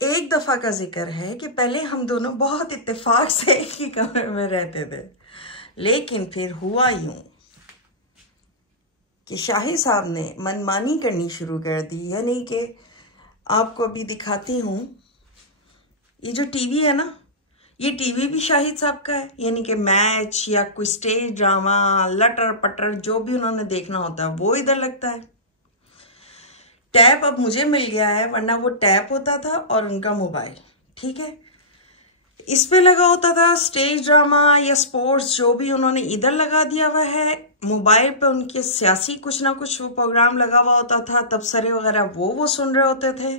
एक दफा का जिक्र है कि पहले हम दोनों बहुत इत्तेफाक से एक ही कमरे में रहते थे, लेकिन फिर हुआ यूं कि शाही साहब ने मनमानी करनी शुरू कर दी। यानी कि आपको अभी दिखाती हूँ, ये जो टीवी है ना, ये टीवी भी शाहिद साहब का है। यानी कि मैच या कोई स्टेज ड्रामा, लटर पटर जो भी उन्होंने देखना होता है वो इधर लगता है। टैब अब मुझे मिल गया है, वरना वो टैब होता था और उनका मोबाइल, ठीक है, इस पे लगा होता था। स्टेज ड्रामा या स्पोर्ट्स जो भी उन्होंने इधर लगा दिया हुआ है। मोबाइल पे उनके सियासी कुछ ना कुछ वो प्रोग्राम लगा हुआ होता था, तबसरे वगैरह वो सुन रहे होते थे।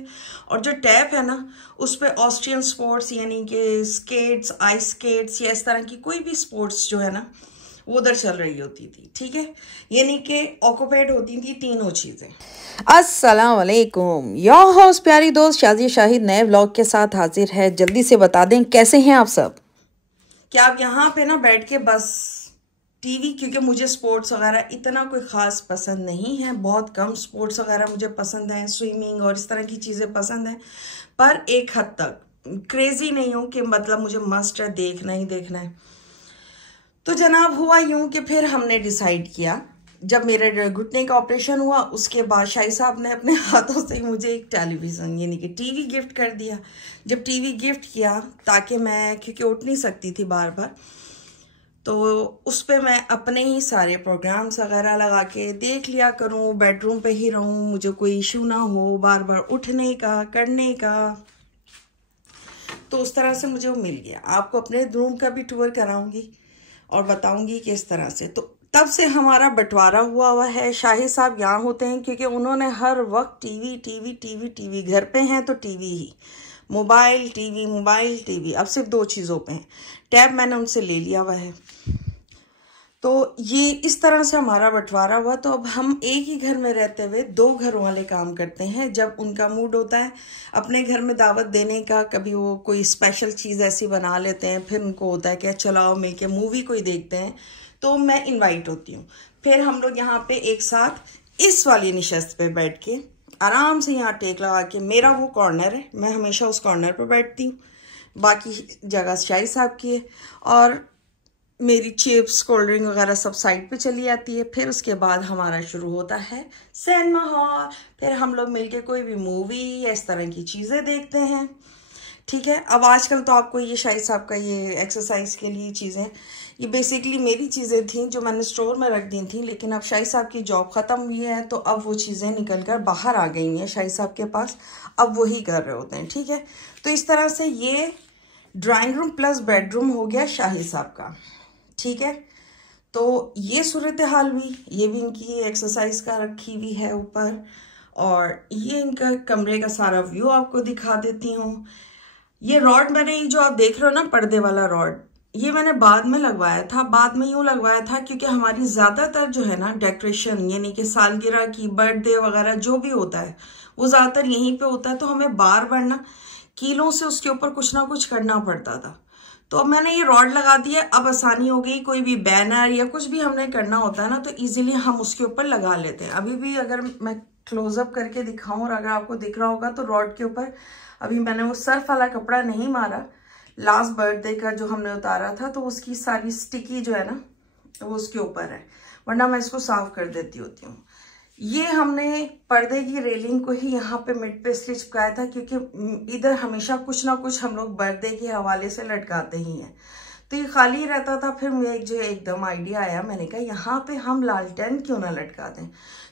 और जो टैप है ना, उस पे ऑस्ट्रियन स्पोर्ट्स यानी कि स्केट्स, आइस स्केट्स या इस तरह की कोई भी स्पोर्ट्स जो है ना, वो उधर चल रही होती थी, ठीक है। यानी कि ऑक्यूपाइड होती थी तीनों चीजें। अस्सलाम वालेकुम, योर होस्ट प्यारी दोस्त शाजिया शाहिद नए व्लॉग के साथ हाजिर है। जल्दी से बता दें कैसे हैं आप सब। क्या आप यहाँ पे ना बैठ के बस टीवी, क्योंकि मुझे स्पोर्ट्स वगैरह इतना कोई ख़ास पसंद नहीं है, बहुत कम स्पोर्ट्स वगैरह मुझे पसंद हैं, स्विमिंग और इस तरह की चीज़ें पसंद हैं, पर एक हद तक क्रेजी नहीं हूँ कि मतलब मुझे मस्ट है, देखना ही देखना है। तो जनाब हुआ यूं कि फिर हमने डिसाइड किया, जब मेरे घुटने का ऑपरेशन हुआ उसके बाद शाही साहब ने अपने हाथों से मुझे एक टेलीविज़न यानी कि टीवी गिफ्ट कर दिया। जब टीवी गिफ्ट किया, ताकि मैं, क्योंकि उठ नहीं सकती थी बार बार, तो उस पर मैं अपने ही सारे प्रोग्राम्स वगैरह लगा के देख लिया करूं, बेडरूम पे ही रहूं, मुझे कोई इशू ना हो बार बार उठने का, करने का। तो उस तरह से मुझे वो मिल गया। आपको अपने रूम का भी टूर कराऊंगी और बताऊंगी कि इस तरह से। तो तब से हमारा बंटवारा हुआ है। शाहिद साहब यहाँ होते हैं क्योंकि उन्होंने हर वक्त टीवी टीवी टीवी टीवी, घर पे हैं तो टीवी ही, मोबाइल टीवी, मोबाइल टीवी, अब सिर्फ दो चीज़ों पे हैं। टैब मैंने उनसे ले लिया हुआ है। तो ये इस तरह से हमारा बंटवारा हुआ। तो अब हम एक ही घर में रहते हुए दो घरों वाले काम करते हैं। जब उनका मूड होता है अपने घर में दावत देने का, कभी वो कोई स्पेशल चीज़ ऐसी बना लेते हैं, फिर उनको होता है कि चलाओ मिलके मूवी कोई देखते हैं, तो मैं इनवाइट होती हूँ। फिर हम लोग यहाँ पे एक साथ इस वाली निशस्त पे बैठ के आराम से यहाँ टेक लगा के, मेरा वो कॉर्नर है, मैं हमेशा उस कॉर्नर पर बैठती हूँ, बाकी जगह शाही साहब की है, और मेरी चिप्स, कोल्ड ड्रिंक वगैरह सब साइड पे चली आती है। फिर उसके बाद हमारा शुरू होता है सिनेमा हॉल। फिर हम लोग मिलके कोई भी मूवी या इस तरह की चीज़ें देखते हैं, ठीक है। अब आजकल तो आपको ये शाहिद साहब का ये एक्सरसाइज के लिए चीज़ें, ये बेसिकली मेरी चीज़ें थी जो मैंने स्टोर में रख दी थी, लेकिन अब शाहिद साहब की जॉब ख़त्म हुई है, तो अब वो चीज़ें निकल कर बाहर आ गई हैं शाहिद साहब के पास, अब वही कर रहे होते हैं, ठीक है। तो इस तरह से ये ड्राइंग रूम प्लस बेडरूम हो गया शाहिद साहब का, ठीक है। तो ये सूरत हाल हुई। ये भी इनकी एक्सरसाइज का रखी हुई है ऊपर, और ये इनका कमरे का सारा व्यू आपको दिखा देती हूँ। ये रॉड मैंने, ये जो आप देख रहे हो ना पर्दे वाला रॉड, ये मैंने बाद में लगवाया था। बाद में यूँ लगवाया था क्योंकि हमारी ज़्यादातर जो है ना डेकोरेशन, यानी कि सालगिरह की, बर्थडे वगैरह जो भी होता है वो ज़्यादातर यहीं पे होता है, तो हमें बार बार ना कीलों से उसके ऊपर कुछ ना कुछ करना पड़ता था। तो अब मैंने ये रॉड लगा दिया, अब आसानी हो गई। कोई भी बैनर या कुछ भी हमने करना होता है ना, तो इजीली हम उसके ऊपर लगा लेते हैं। अभी भी अगर मैं क्लोजअप करके दिखाऊं और अगर आपको दिख रहा होगा, तो रॉड के ऊपर अभी मैंने वो सर्फ वाला कपड़ा नहीं मारा, लास्ट बर्थडे का जो हमने उतारा था, तो उसकी सारी स्टिकी जो है ना वो उसके ऊपर है, वरना मैं इसको साफ कर देती होती हूँ। ये हमने पर्दे की रेलिंग को ही यहाँ पे मिड पे इसलिए चिपकाया था क्योंकि इधर हमेशा कुछ ना कुछ हम लोग बर्थडे के हवाले से लटकाते ही हैं, तो ये खाली रहता था। फिर मुझे जो एकदम आइडिया आया, मैंने कहा यहाँ पे हम लालटेन क्यों ना लटका दें।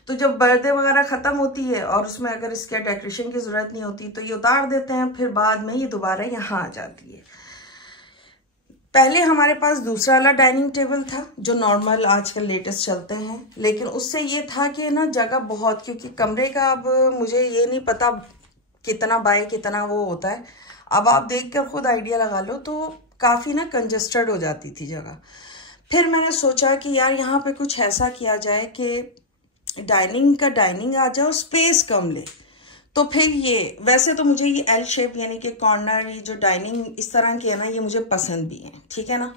तो जब बर्थडे वगैरह ख़त्म होती है और उसमें अगर इसके डेकोरेशन की ज़रूरत नहीं होती, तो ये उतार देते हैं, फिर बाद में ये दोबारा यहाँ आ जाती है। पहले हमारे पास दूसरा वाला डाइनिंग टेबल था जो नॉर्मल आजकल लेटेस्ट चलते हैं, लेकिन उससे ये था कि ना जगह बहुत, क्योंकि कमरे का अब मुझे ये नहीं पता कितना बाय कितना वो होता है, अब आप देखकर खुद आइडिया लगा लो, तो काफ़ी ना कंजस्टेड हो जाती थी जगह। फिर मैंने सोचा कि यार यहाँ पे कुछ ऐसा किया जाए कि डाइनिंग का डाइनिंग आ जाए, स्पेस कम ले। तो फिर ये, वैसे तो मुझे ये एल शेप यानी कि कॉर्नर, ये जो डाइनिंग इस तरह की है ना, ये मुझे पसंद भी है, ठीक है ना,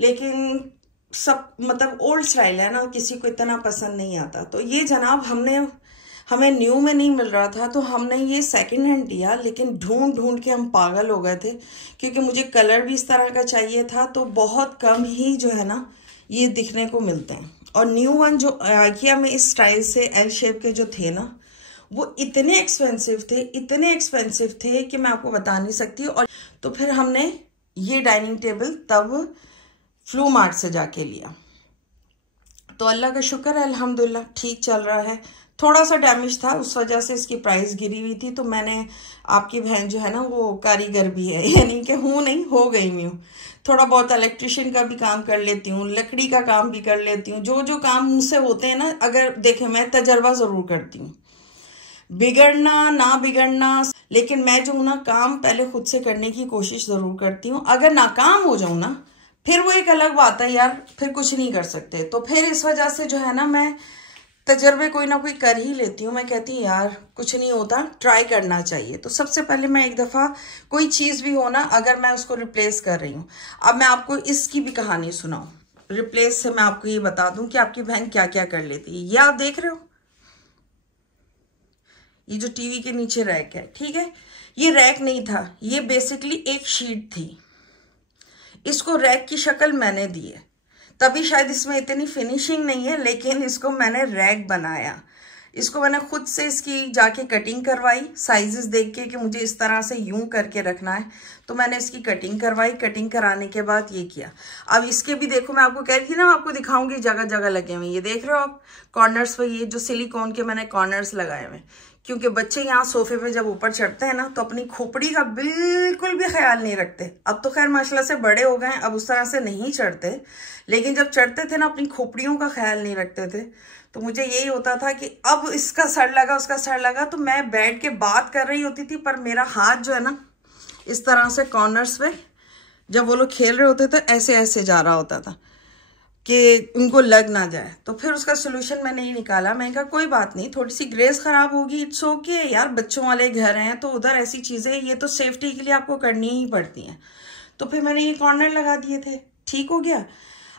लेकिन सब मतलब ओल्ड स्टाइल है ना, किसी को इतना पसंद नहीं आता। तो ये जनाब हमने हमें न्यू में नहीं मिल रहा था, तो हमने ये सेकंड हैंड लिया, लेकिन ढूंढ ढूंढ के हम पागल हो गए थे क्योंकि मुझे कलर भी इस तरह का चाहिए था। तो बहुत कम ही जो है ना ये दिखने को मिलते हैं। और न्यू वन जो IKEA में इस स्टाइल से L शेप के जो थे ना, वो इतने एक्सपेंसिव थे कि मैं आपको बता नहीं सकती। और तो फिर हमने ये डाइनिंग टेबल तब फ्लू मार्ट से जाके लिया। तो अल्लाह का शुक्र है, अल्हम्दुलिल्लाह ठीक चल रहा है। थोड़ा सा डैमेज था, उस वजह से इसकी प्राइस गिरी हुई थी। तो मैंने, आपकी बहन जो है ना वो कारीगर भी है, यानी कि हो गई हूँ। थोड़ा बहुत इलेक्ट्रिशियन का भी काम कर लेती हूँ, लकड़ी का काम भी कर लेती हूँ। जो जो काम मुझसे होते हैं ना, अगर देखें मैं तजर्बा ज़रूर करती हूँ, बिगड़ना ना बिगड़ना, लेकिन मैं जो ना काम पहले खुद से करने की कोशिश ज़रूर करती हूँ। अगर नाकाम हो जाऊँ ना, फिर वो एक अलग बात है यार, फिर कुछ नहीं कर सकते। तो फिर इस वजह से जो है ना मैं तजर्बे कोई ना कोई कर ही लेती हूँ। मैं कहती हूँ यार कुछ नहीं होता, ट्राई करना चाहिए। तो सबसे पहले मैं एक दफ़ा कोई चीज़ भी हो ना, अगर मैं उसको रिप्लेस कर रही हूँ, अब मैं आपको इसकी भी कहानी सुनाऊँ रिप्लेस से। मैं आपको ये बता दूँ कि आपकी बहन क्या क्या कर लेती है। ये आप देख रहे हो, ये जो टीवी के नीचे रैक है, ठीक है, ये रैक नहीं था, ये बेसिकली एक शीट थी। इसको रैक की शक्ल मैंने दी है, तभी शायद इसमें इतनी फिनिशिंग नहीं है, लेकिन इसको मैंने रैक बनाया। इसको मैंने खुद से इसकी जाके कटिंग करवाई, साइजेस देख के कि मुझे इस तरह से यूं करके रखना है। तो मैंने इसकी कटिंग करवाई, कटिंग कराने के बाद ये किया। अब इसके भी देखो, मैं आपको कह रही थी ना, आपको दिखाऊंगी जगह जगह लगे हुए। ये देख रहे हो आप कॉर्नर्स पे, ये जो सिलिकॉन के मैंने कॉर्नर्स लगाए हुए, क्योंकि बच्चे यहाँ सोफे पे जब ऊपर चढ़ते हैं ना, तो अपनी खोपड़ी का बिल्कुल भी ख्याल नहीं रखते। अब तो खैर माशाल्लाह से बड़े हो गए हैं, अब उस तरह से नहीं चढ़ते, लेकिन जब चढ़ते थे ना अपनी खोपड़ियों का ख्याल नहीं रखते थे। तो मुझे यही होता था कि अब इसका सर लगा, उसका सर लगा, तो मैं बैठ के बात कर रही होती थी, पर मेरा हाथ जो है ना इस तरह से कॉर्नर्स पे, जब वो लोग खेल रहे होते थे, ऐसे ऐसे जा रहा होता था कि उनको लग ना जाए। तो फिर उसका सोल्यूशन मैंने ही निकाला। मैंने कहा कोई बात नहीं, थोड़ी सी ग्रेस खराब होगी, इट्स ओके यार, बच्चों वाले घर हैं तो उधर ऐसी चीज़ें ये तो सेफ्टी के लिए आपको करनी ही पड़ती हैं। तो फिर मैंने ये कॉर्नर लगा दिए थे, ठीक हो गया।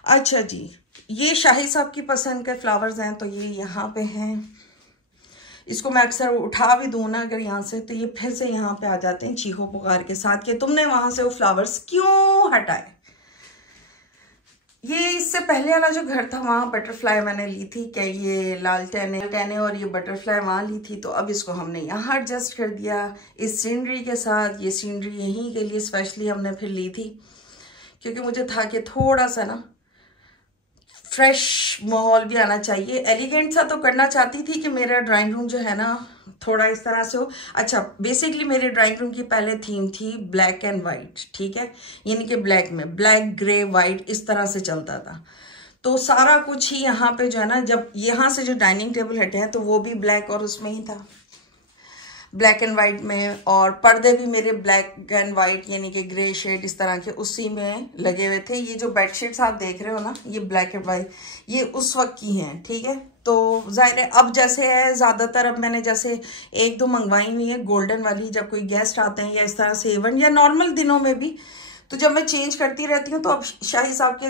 अच्छा जी, ये शाहिद साहब की पसंद के फ्लावर्स हैं, तो ये यहाँ पे हैं। इसको मैं अक्सर उठा भी दूँ ना अगर यहाँ से, तो ये फिर से यहाँ पे आ जाते हैं चीखो पुकार के साथ कि तुमने वहाँ से वो फ्लावर्स क्यों हटाए। ये इससे पहले वाला जो घर था वहाँ बटरफ्लाई मैंने ली थी, क्या ये लाल टैने और ये बटरफ्लाई वहाँ ली थी। तो अब इसको हमने यहाँ एडजस्ट कर दिया इस सीनरी के साथ। ये सीनरी यहीं के लिए स्पेशली हमने फिर ली थी, क्योंकि मुझे था कि थोड़ा सा ना फ्रेश माहौल भी आना चाहिए। एलिगेंट सा तो करना चाहती थी कि मेरा ड्राइंग रूम जो है ना थोड़ा इस तरह से हो। अच्छा, बेसिकली मेरे ड्राइंग रूम की पहले थीम थी ब्लैक एंड वाइट, ठीक है, यानी कि ब्लैक में ब्लैक ग्रे वाइट इस तरह से चलता था। तो सारा कुछ ही यहाँ पे जो है ना, जब यहाँ से जो डाइनिंग टेबल हटे हैं तो वो भी ब्लैक और उसमें ही था, ब्लैक एंड वाइट में। और पर्दे भी मेरे ब्लैक एंड वाइट यानी कि ग्रे शेड इस तरह के उसी में लगे हुए थे। ये जो बेडशीट्स आप देख रहे हो ना, ये ब्लैक एंड वाइट, ये उस वक्त की हैं, ठीक है। तो जाहिर है अब जैसे है ज़्यादातर, अब मैंने जैसे एक दो मंगवाई हुई है गोल्डन वाली, जब कोई गेस्ट आते हैं या इस तरह से इवेंट या नॉर्मल दिनों में भी, तो जब मैं चेंज करती रहती हूँ। तो अब शाही साहब के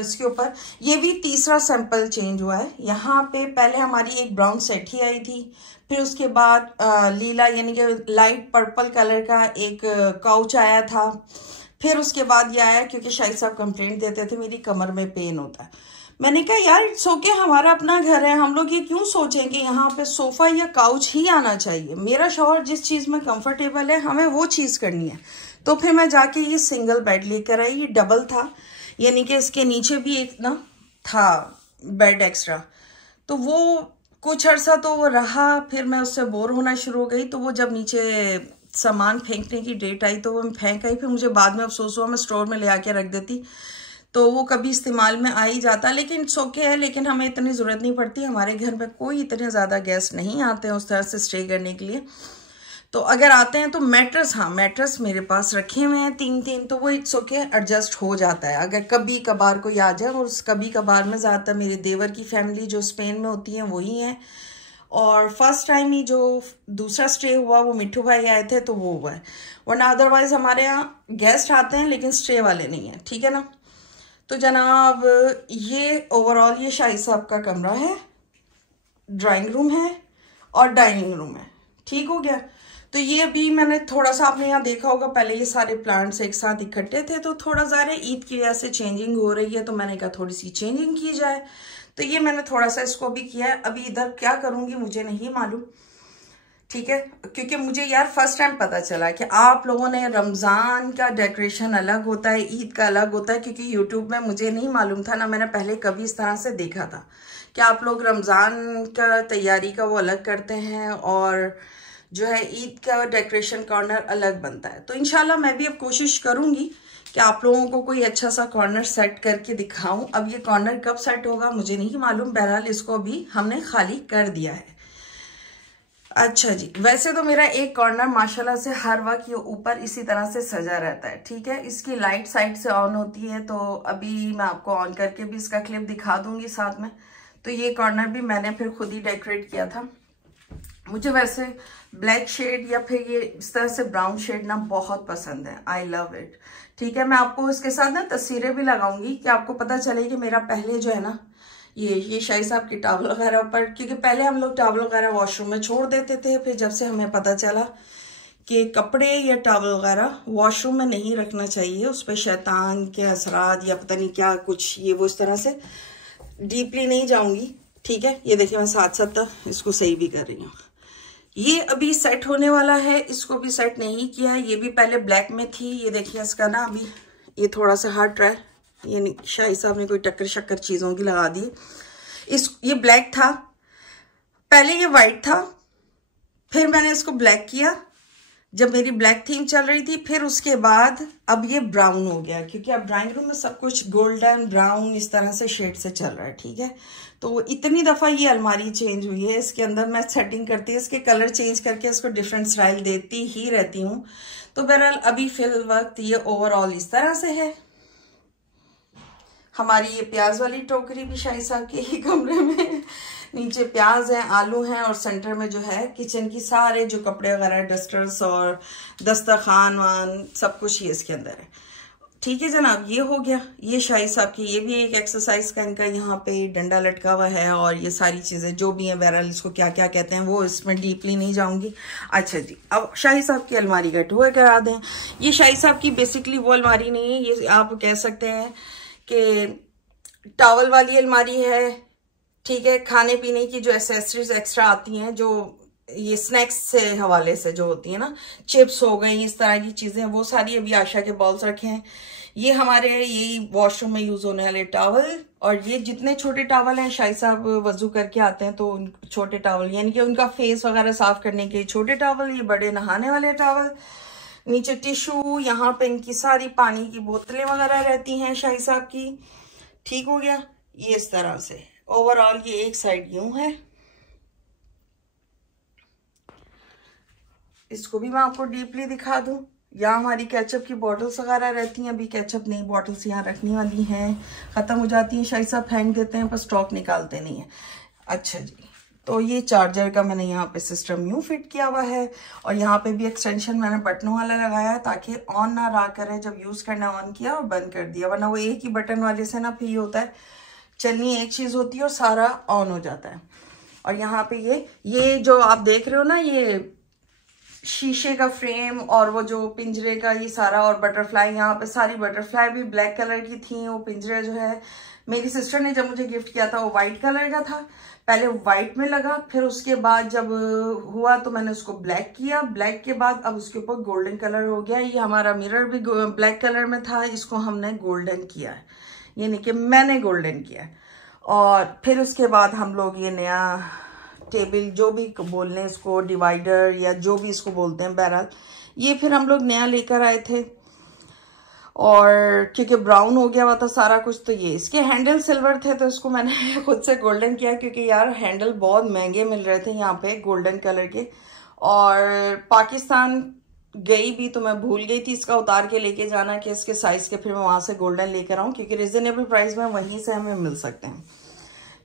इसके ऊपर ये भी तीसरा सैंपल चेंज हुआ है। यहाँ पे पहले हमारी एक ब्राउन सेट ही आई थी, फिर उसके बाद लीला यानी कि लाइट पर्पल कलर का एक काउच आया था, फिर उसके बाद ये आया क्योंकि शाहिद साहब कंप्लेंट देते थे मेरी कमर में पेन होता है। मैंने कहा यार इट्स ओके, हमारा अपना घर है, हम लोग ये क्यों सोचें कि यहाँ पे सोफ़ा या काउच ही आना चाहिए। मेरा शौहर जिस चीज़ में कंफर्टेबल है हमें वो चीज़ करनी है। तो फिर मैं जाके ये सिंगल बेड लेकर आई। ये डबल था, यानी कि इसके नीचे भी एक ना था बेड एक्स्ट्रा। तो वो कुछ अर्सा तो वो रहा, फिर मैं उससे बोर होना शुरू हो गई। तो वो जब नीचे सामान फेंकने की डेट आई तो वो फेंक आई। फिर मुझे बाद में अफसोस हुआ, मैं स्टोर में ले आके रख देती तो वो कभी इस्तेमाल में आ ही जाता। लेकिन इट्स ओके है, लेकिन हमें इतनी ज़रूरत नहीं पड़ती। हमारे घर में कोई इतने ज़्यादा गेस्ट नहीं आते हैं उस तरह से स्टे करने के लिए। तो अगर आते हैं तो मैट्रेस, हाँ मैट्रेस मेरे पास रखे हुए हैं तीन, तो वो इट्स ओके एडजस्ट हो जाता है अगर कभी कभार कोई आ जाए। और उस कभी कभार में ज़्यादातर मेरे देवर की फैमिली जो स्पेन में होती है वही हैं। और फर्स्ट टाइम ही जो दूसरा स्टे हुआ वो मिट्ठू भाई आए थे तो वो हुआ है, वरना अदरवाइज़ हमारे यहाँ गेस्ट आते हैं लेकिन स्टे वाले नहीं हैं, ठीक है ना। तो जनाब ये ओवरऑल ये शाहिद साहब का कमरा है, ड्राइंग रूम है। और डाइनिंग रूम है। ठीक हो गया। तो ये अभी मैंने थोड़ा सा, आपने यहाँ देखा होगा पहले ये सारे प्लांट्स एक साथ इकट्ठे थे, तो थोड़ा ज़्यादा ईद की वजह से चेंजिंग हो रही है, तो मैंने कहा थोड़ी सी चेंजिंग की जाए। तो ये मैंने थोड़ा सा इसको भी किया है। अभी इधर क्या करूँगी मुझे नहीं मालूम, ठीक है, क्योंकि मुझे यार फर्स्ट टाइम पता चला कि आप लोगों ने रमज़ान का डेकोरेशन अलग होता है, ईद का अलग होता है, क्योंकि यूट्यूब में मुझे नहीं मालूम था ना, मैंने पहले कभी इस तरह से देखा था कि आप लोग रमज़ान का तैयारी का वो अलग करते हैं और जो है ईद का डेकोरेशन कॉर्नर अलग बनता है। तो इंशाल्लाह मैं भी अब कोशिश करूँगी कि आप लोगों को कोई अच्छा सा कॉर्नर सेट करके दिखाऊं। अब ये कॉर्नर कब सेट होगा मुझे नहीं मालूम, बहरहाल इसको भी हमने खाली कर दिया है। अच्छा जी, वैसे तो मेरा एक कॉर्नर माशाल्लाह से हर वक्त ये ऊपर इसी तरह से सजा रहता है, ठीक है। इसकी लाइट साइड से ऑन होती है, तो अभी मैं आपको ऑन करके भी इसका क्लिप दिखा दूंगी साथ में। तो ये कॉर्नर भी मैंने फिर खुद ही डेकोरेट किया था। मुझे वैसे ब्लैक शेड या फिर ये इस तरह से ब्राउन शेड ना बहुत पसंद है, आई लव इट, ठीक है। मैं आपको इसके साथ ना तस्वीरें भी लगाऊंगी कि आपको पता चले कि मेरा पहले जो है ना ये शाही साहब की टॉवल वगैरह ऊपर, क्योंकि पहले हम लोग टॉवल वगैरह वॉशरूम में छोड़ देते थे, फिर जब से हमें पता चला कि कपड़े या टॉवल वगैरह वॉशरूम में नहीं रखना चाहिए, उस पर शैतान के असरात या पता नहीं क्या कुछ, ये वो इस तरह से डीपली नहीं जाऊंगी, ठीक है। ये देखिए मैं साथ साथ इसको सही भी कर रही हूँ। ये अभी सेट होने वाला है, इसको भी सेट नहीं किया है, ये भी पहले ब्लैक में थी। ये देखिए इसका ना अभी ये थोड़ा सा हार्ड ट्राई, ये शाही साहब ने कोई टक्कर शक्कर चीज़ों की लगा दी। ये ब्लैक था पहले, ये वाइट था, फिर मैंने इसको ब्लैक किया जब मेरी ब्लैक थीम चल रही थी, फिर उसके बाद अब ये ब्राउन हो गया, क्योंकि अब ड्राइंग रूम में सब कुछ गोल्डन ब्राउन इस तरह से शेड से चल रहा है, ठीक है। तो इतनी दफ़ा ये अलमारी चेंज हुई है, इसके अंदर मैं सेटिंग करती है, इसके कलर चेंज करके इसको डिफरेंट स्टाइल देती ही रहती हूँ। तो बहरहाल अभी फिल वक्त ये ओवरऑल इस तरह से है। हमारी ये प्याज वाली टोकरी भी शाही साहब के ही कमरे में, नीचे प्याज है, आलू हैं, और सेंटर में जो है किचन की सारे जो कपड़े वगैरह, डस्टर्स और दस्तरखान वान सब कुछ ही इसके अंदर है, ठीक है जनाब। ये हो गया ये शाही साहब की, ये भी एक एक्सरसाइज का इनका यहाँ पे डंडा लटका हुआ है, और ये सारी चीज़ें जो भी हैं, बहरहाल इसको क्या क्या कहते हैं वो इसमें डीपली नहीं जाऊंगी। अच्छा जी, अब शाही साहब की अलमारी का टूर करा दें। ये शाही साहब की बेसिकली वो अलमारी नहीं है, ये आप कह सकते हैं कि टॉवल वाली अलमारी है, ठीक है। खाने पीने की जो एसेसरीज एक्स्ट्रा आती हैं, जो ये स्नैक्स से हवाले से जो होती है ना, चिप्स हो गई, इस तरह की चीज़ें, वो सारी अभी आशा के बॉल्स रखे हैं। ये हमारे यही वॉशरूम में यूज़ होने वाले टॉवल, और ये जितने छोटे टॉवल हैं, शाही साहब वजू करके आते हैं तो उन छोटे टॉवल, यानी कि उनका फेस वगैरह साफ करने के छोटे टॉवल, ये बड़े नहाने वाले टॉवल, नीचे टिशू, यहाँ पे इनकी सारी पानी की बोतलें वगैरह रहती हैं शाही साहब की, ठीक हो गया। ये इस तरह से ओवरऑल ये एक साइड यूं है। इसको भी मैं आपको डीपली दिखा दूं। यहाँ हमारी केचप की बॉटल्स वगैरह रहती हैं, अभी केचप नई बॉटल्स यहाँ रखने वाली हैं, ख़त्म हो जाती हैं, शायद साहब फेंक देते हैं पर स्टॉक निकालते नहीं है। अच्छा जी, तो ये चार्जर का मैंने यहाँ पे सिस्टम यूँ फिट किया हुआ है, और यहाँ पे भी एक्सटेंशन मैंने बटनों वाला लगाया है ताकि ऑन ना रहा करे, जब यूज़ करना ऑन किया और बंद कर दिया, वरना वो एक ही बटन वाले से ना फिर ये होता है चलनी एक चीज़ होती है और सारा ऑन हो जाता है। और यहाँ पे ये जो आप देख रहे हो ना, ये शीशे का फ्रेम और वो जो पिंजरे का ये सारा, और बटरफ्लाई, यहाँ पे सारी बटरफ्लाई भी ब्लैक कलर की थी। वो पिंजरे जो है मेरी सिस्टर ने जब मुझे गिफ्ट किया था वो वाइट कलर का था, पहले वाइट में लगा, फिर उसके बाद जब हुआ तो मैंने उसको ब्लैक किया, ब्लैक के बाद अब उसके ऊपर गोल्डन कलर हो गया। ये हमारा मिरर भी ब्लैक कलर में था, इसको हमने गोल्डन किया है, यानी कि मैंने गोल्डन किया है। और फिर उसके बाद हम लोग ये नया टेबल, जो भी बोलने इसको, डिवाइडर या जो भी इसको बोलते हैं, बहरहाल ये फिर हम लोग नया लेकर आए थे, और क्योंकि ब्राउन हो गया हुआ था सारा कुछ, तो ये इसके हैंडल सिल्वर थे तो इसको मैंने खुद से गोल्डन किया, क्योंकि यार हैंडल बहुत महंगे मिल रहे थे यहाँ पे गोल्डन कलर के। और पाकिस्तान गई भी तो मैं भूल गई थी इसका उतार के लेके जाना कि इसके साइज के, फिर मैं वहां से गोल्डन लेकर आऊँ, क्योंकि रिजनेबल प्राइस में वहीं से हमें मिल सकते हैं।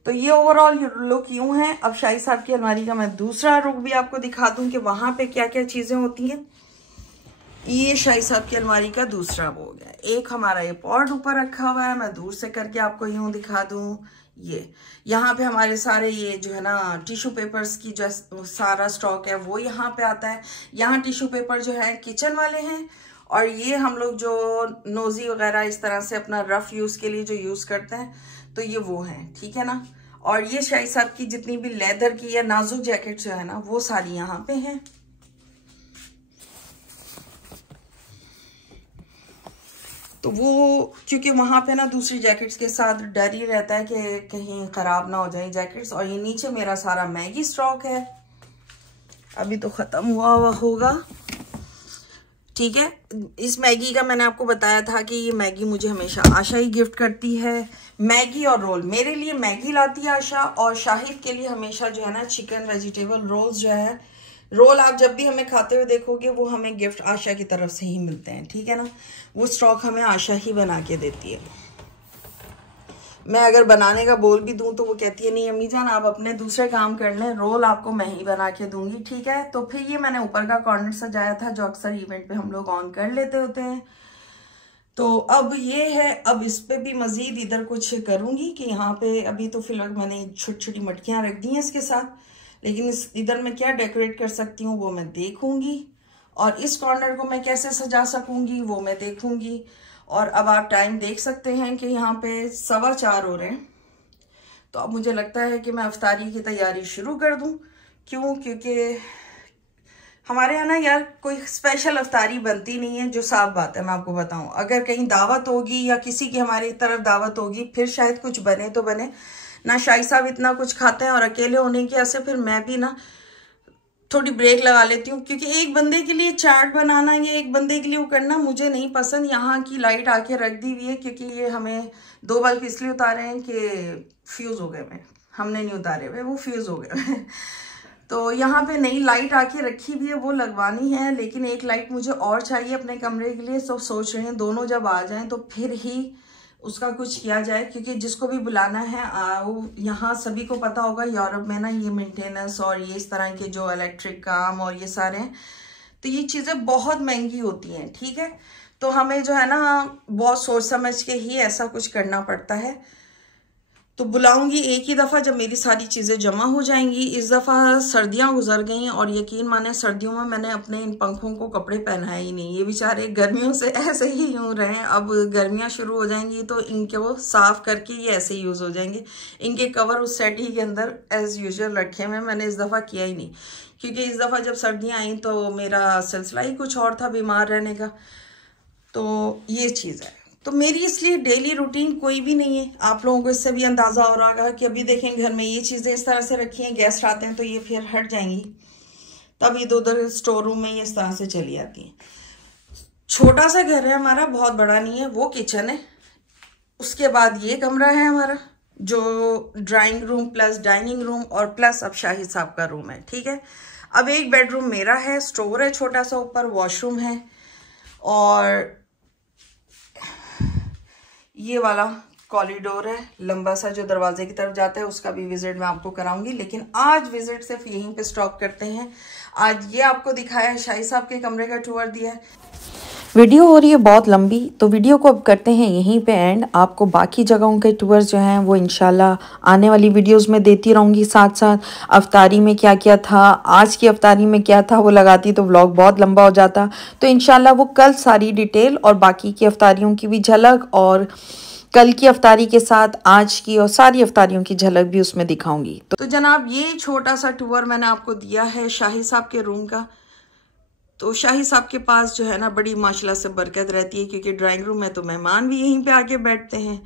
तो ये ओवरऑल लुक यूं है। अब शाही साहब की अलमारी का मैं दूसरा रुख भी आपको दिखा दूं कि वहां पे क्या क्या चीजें होती हैं। ये शाही साहब की अलमारी का दूसरा वो हो गया। एक हमारा ये पॉट ऊपर रखा हुआ है, मैं दूर से करके आपको यूं दिखा दूं। ये यहाँ पे हमारे सारे ये जो है ना टिश्यू पेपर्स की जो सारा स्टॉक है वो यहाँ पे आता है। यहाँ टिश्यू पेपर जो है किचन वाले हैं, और ये हम लोग जो नोजी वगैरह इस तरह से अपना रफ यूज के लिए जो यूज करते हैं तो ये वो हैं, ठीक है ना। और ये शाही साहब की जितनी भी लेदर की या नाजुक जैकेट जो है ना वो सारी यहाँ पे हैं। तो वो क्योंकि वहाँ पे ना दूसरी जैकेट्स के साथ डर ही रहता है कि कहीं ख़राब ना हो जाए जैकेट्स। और ये नीचे मेरा सारा मैगी स्टॉक है, अभी तो ख़त्म हुआ होगा, ठीक है। इस मैगी का मैंने आपको बताया था कि ये मैगी मुझे हमेशा आशा ही गिफ्ट करती है। मैगी और रोल मेरे लिए मैगी लाती है आशा, और शाहिद के लिए हमेशा जो है ना चिकन वेजिटेबल रोल्स जो है, रोल आप जब भी हमें खाते हुए देखोगे वो हमें गिफ्ट आशा की तरफ से ही मिलते हैं, ठीक है ना। वो स्टॉक हमें आशा ही बना के देती है। मैं अगर बनाने का बोल भी दूं तो वो कहती है नहीं अम्मी जान आप अपने दूसरे काम कर लें, रोल आपको मैं ही बना के दूंगी, ठीक है। तो फिर ये मैंने ऊपर का कॉर्नर सजाया था जो अक्सर इवेंट पे हम लोग ऑन कर लेते होते हैं। तो अब ये है, अब इस पे भी मजीद इधर कुछ करूंगी कि यहाँ पे अभी तो फिलहाल मैंने छोटी छोटी मटकियां रख दी हैं इसके साथ, लेकिन इधर मैं क्या डेकोरेट कर सकती हूँ वो मैं देखूंगी, और इस कॉर्नर को मैं कैसे सजा सकूंगी वो मैं देखूंगी। और अब आप टाइम देख सकते हैं कि यहाँ पे 4:15 हो रहे हैं। तो अब मुझे लगता है कि मैं अफ्तारी की तैयारी शुरू कर दूं। क्यों? क्योंकि हमारे यहाँ ना यार कोई स्पेशल अफ्तारी बनती नहीं है, जो साफ बात है मैं आपको बताऊं। अगर कहीं दावत होगी या किसी की हमारी तरफ दावत होगी फिर शायद कुछ बने तो बने ना। शाही साहब इतना कुछ खाते हैं और अकेले होने की वजह से फिर मैं भी ना थोड़ी ब्रेक लगा लेती हूँ, क्योंकि एक बंदे के लिए चाट बनाना या एक बंदे के लिए वो करना मुझे नहीं पसंद। यहाँ की लाइट आके रख दी हुई है क्योंकि ये हमें 2 बल्ब इसलिए उतारे हैं कि फ्यूज़ हो गए हुए, हमने नहीं उतारे हुए, वो फ्यूज़ हो गए तो यहाँ पे नई लाइट आके रखी हुई है, वो लगवानी है। लेकिन एक लाइट मुझे और चाहिए अपने कमरे के लिए। सब सोच रहे हैं दोनों जब आ जाएं तो फिर ही उसका कुछ किया जाए, क्योंकि जिसको भी बुलाना है वो यहाँ सभी को पता होगा यूरोप में ना ये मेंटेनेंस और ये इस तरह के जो इलेक्ट्रिक काम और ये सारे हैं तो ये चीज़ें बहुत महंगी होती हैं, ठीक है। तो हमें जो है ना बहुत सोच समझ के ही ऐसा कुछ करना पड़ता है। तो बुलाऊंगी एक ही दफ़ा जब मेरी सारी चीज़ें जमा हो जाएंगी। इस दफ़ा सर्दियां गुजर गई और यकीन माने सर्दियों में मैंने अपने इन पंखों को कपड़े पहनाए ही नहीं। ये बेचारे गर्मियों से ऐसे ही यूँ रहे। अब गर्मियां शुरू हो जाएंगी तो इनके वो साफ़ करके ये ऐसे ही यूज़ हो जाएंगे। इनके कवर उस सेट ही के अंदर एज़ यूजुअल रखे हुए, मैंने इस दफ़ा किया ही नहीं, क्योंकि इस दफ़ा जब सर्दियाँ आई तो मेरा सिलसिला ही कुछ और था बीमार रहने का। तो ये चीज़ है। तो मेरी इसलिए डेली रूटीन कोई भी नहीं है। आप लोगों को इससे भी अंदाज़ा हो रहा होगा कि अभी देखें घर में ये चीज़ें इस तरह से रखी हैं, गेस्ट आते हैं तो ये फिर हट जाएंगी, तब इधर उधर स्टोर रूम में ये इस तरह से चली आती हैं। छोटा सा घर है हमारा, बहुत बड़ा नहीं है। वो किचन है, उसके बाद ये कमरा है हमारा जो drawing room plus dining room और प्लस अब शाहिद साहब का रूम है, ठीक है। अब एक बेडरूम मेरा है, स्टोर है छोटा सा, ऊपर वॉशरूम है, और ये वाला कॉरिडोर है लंबा सा जो दरवाजे की तरफ जाता है, उसका भी विजिट मैं आपको कराऊंगी। लेकिन आज विजिट सिर्फ यहीं पे स्टॉप करते हैं। आज ये आपको दिखाया है, शाही साहब के कमरे का टूर दिया है। वीडियो हो रही है बहुत लंबी, तो वीडियो को अब करते हैं यहीं पे एंड। आपको बाकी जगहों के टूर्स जो हैं वो इंशाल्लाह आने वाली वीडियोस में देती रहूँगी। साथ साथ अफ्तारी में क्या क्या था, आज की अफ्तारी में क्या था वो लगाती तो व्लॉग बहुत लंबा हो जाता। तो इंशाल्लाह वो कल सारी डिटेल और बाकी की अफ्तारियों की भी झलक और कल की अफ्तारी के साथ आज की और सारी अफ्तारियों की झलक भी उसमें दिखाऊंगी। तो जनाब ये छोटा सा टूर मैंने आपको दिया है शाही साहब के रूम का। तो शाही साहब के पास जो है ना बड़ी माशाल्लाह से बरकत रहती है, क्योंकि ड्राइंग रूम में तो मेहमान भी यहीं पे आके बैठते हैं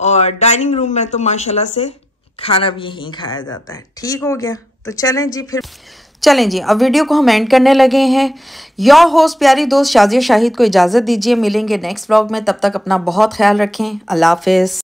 और डाइनिंग रूम में तो माशाल्लाह से खाना भी यहीं खाया जाता है। ठीक हो गया, तो चलें जी अब वीडियो को हम एंड करने लगे हैं। योर होस्ट प्यारी दोस्त शाजिया शाहिद को इजाज़त दीजिए। मिलेंगे नेक्स्ट व्लॉग में, तब तक अपना बहुत ख्याल रखें। अल्लाह हाफिज़।